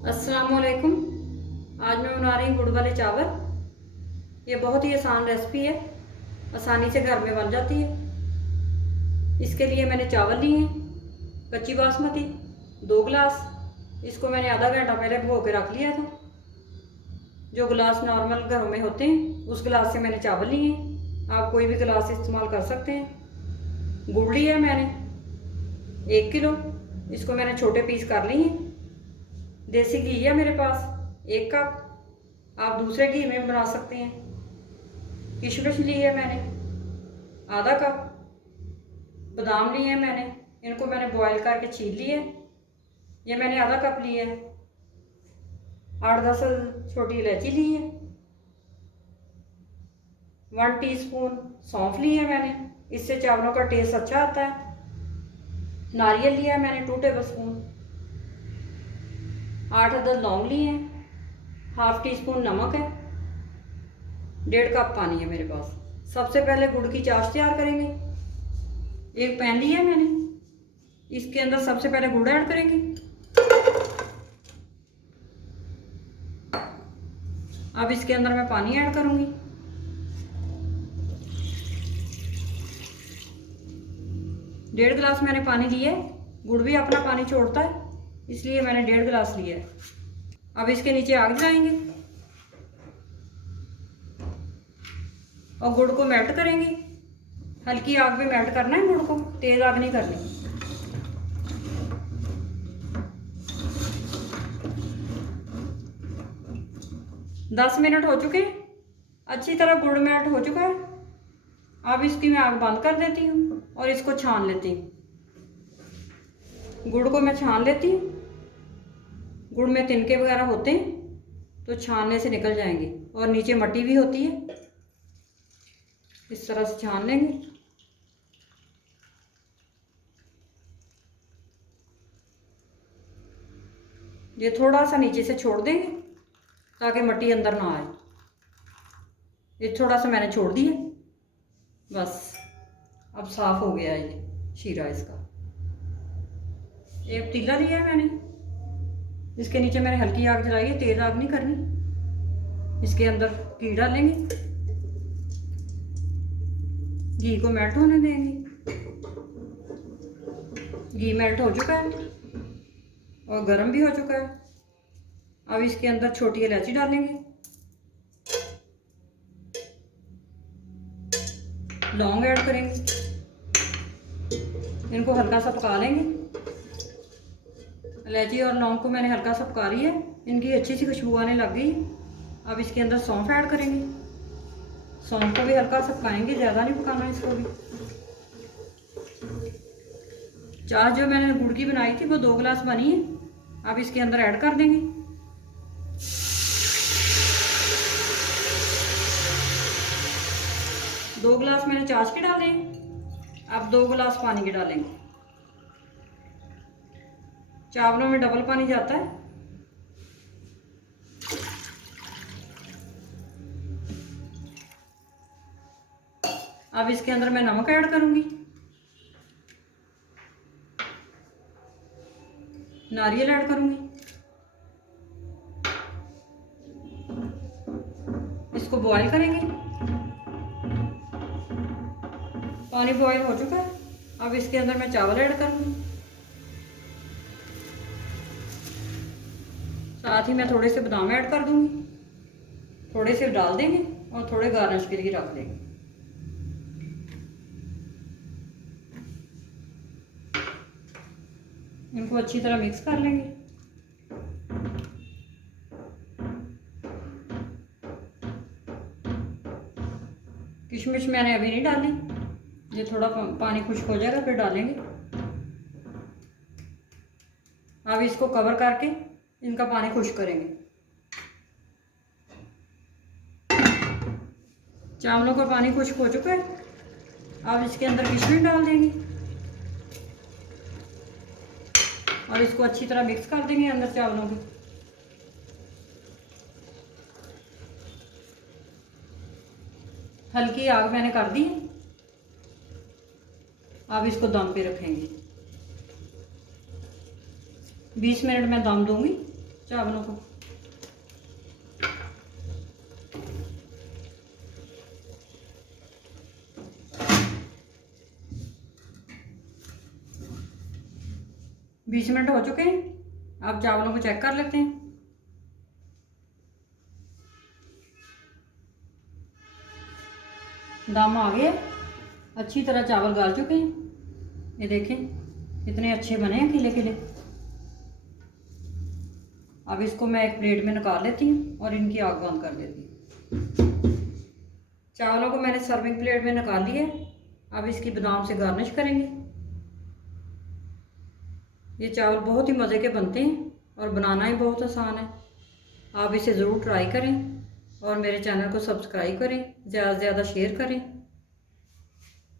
अस्सलामुअलैकुम। आज मैं बना रही हूँ गुड़ वाले चावल। ये बहुत ही आसान रेसिपी है, आसानी से घर में बन जाती है। इसके लिए मैंने चावल लिए हैं कच्ची बासमती 2 गिलास। इसको मैंने आधा घंटा पहले भिगो के रख लिया था। जो गिलास नॉर्मल घरों में होते हैं उस गिलास से मैंने चावल लिए हैं, आप कोई भी गिलास इस्तेमाल कर सकते हैं। गुड़ लिया है मैंने 1 किलो, इसको मैंने छोटे पीस कर लिए हैं। देसी घी है मेरे पास 1 कप, आप दूसरे घी में बना सकते हैं। किशमिश ली है मैंने आधा कप। बादाम लिए हैं मैंने, इनको मैंने बॉईल करके छील लिए। ये मैंने आधा कप लिया है। 8-10 छोटी इलायची ली है। 1 टीस्पून सौंफ ली है मैंने, इससे चावलों का टेस्ट अच्छा आता है। नारियल लिया है मैंने 2 टेबल स्पून। 8 अदद लौंग लिए हैं। हाफ टी स्पून नमक है। 1.5 कप पानी है मेरे पास। सबसे पहले गुड़ की चाश तैयार करेंगे। एक पैन लिया है मैंने, इसके अंदर सबसे पहले गुड़ ऐड करेंगे। अब इसके अंदर मैं पानी ऐड करूंगी। डेढ़ गिलास मैंने पानी लिया है। गुड़ भी अपना पानी छोड़ता है, इसलिए मैंने 1.5 गिलास लिया है। अब इसके नीचे आग जलाएंगे और गुड़ को मेल्ट करेंगे। हल्की आग पे मेल्ट करना है गुड़ को, तेज आग नहीं करनी। दस मिनट हो चुके हैं, अच्छी तरह गुड़ मेल्ट हो चुका है। अब इसकी मैं आग बंद कर देती हूँ और इसको छान लेती हूँ। गुड़ को मैं छान लेती हूँ। गुड़ में तिनके वगैरह होते हैं तो छानने से निकल जाएंगे, और नीचे मट्टी भी होती है। इस तरह से छान लेंगे। ये थोड़ा सा नीचे से छोड़ देंगे ताकि मट्टी अंदर ना आए। ये थोड़ा सा मैंने छोड़ दिया, बस अब साफ हो गया ये शीरा इसका। एक पतीला लिया है मैंने, इसके नीचे मैंने हल्की आग जलाई है, तेज आग नहीं करनी। इसके अंदर घी डालेंगे, घी को मेल्ट होने देंगे। घी मेल्ट हो चुका है और गर्म भी हो चुका है। अब इसके अंदर छोटी इलायची डालेंगे, लौंग ऐड करेंगे। इनको हल्का सा पका लेंगे। इलायची और लौंग को मैंने हल्का सा पका लिया है, इनकी अच्छी सी खुशबू आने लग गई। अब इसके अंदर सौंफ ऐड करेंगे। सौंफ को भी हल्का सा पकाएंगे, ज़्यादा नहीं पकाना इसको भी। चाय जो मैंने गुड़ की बनाई थी वो 2 गिलास बनी है। अब इसके अंदर ऐड कर देंगे। दो गिलास मैंने छाछ के डाले। अब 2 गिलास पानी के डालेंगे। चावलों में डबल पानी जाता है। अब इसके अंदर मैं नमक ऐड करूंगी। नारियल ऐड करूंगी। इसको बॉईल करेंगे। पानी बॉईल हो चुका है। अब इसके अंदर मैं चावल ऐड करूंगी। साथ ही मैं थोड़े से बादाम ऐड कर दूंगी। थोड़े से डाल देंगे और थोड़े गार्निश के लिए रख देंगे। इनको अच्छी तरह मिक्स कर लेंगे। किशमिश मैंने अभी नहीं डाली, ये थोड़ा पानी खुश्क हो जाएगा फिर डालेंगे। अब इसको कवर करके इनका पानी खुश्क करेंगे। चावलों का पानी खुश्क हो चुका है। अब इसके अंदर किशमिश डाल देंगे और इसको अच्छी तरह मिक्स कर देंगे अंदर चावलों की। हल्की आग मैंने कर दी। अब इसको दम पे रखेंगे। 20 मिनट में दम दूंगी। चावलों को। बीस मिनट हो चुके हैं। अब चावलों को चेक कर लेते हैं। दम आ गया, अच्छी तरह चावल गाल चुके हैं। ये देखें कितने अच्छे बने हैं, खिले खिले। अब इसको मैं एक प्लेट में निकाल लेती हूँ और इनकी आग बंद कर देती हूँ। चावलों को मैंने सर्विंग प्लेट में निकाल लिया। अब इसकी बादाम से गार्निश करेंगे। ये चावल बहुत ही मज़े के बनते हैं और बनाना ही बहुत आसान है। आप इसे ज़रूर ट्राई करें और मेरे चैनल को सब्सक्राइब करें, ज़्यादा से ज़्यादा शेयर करें।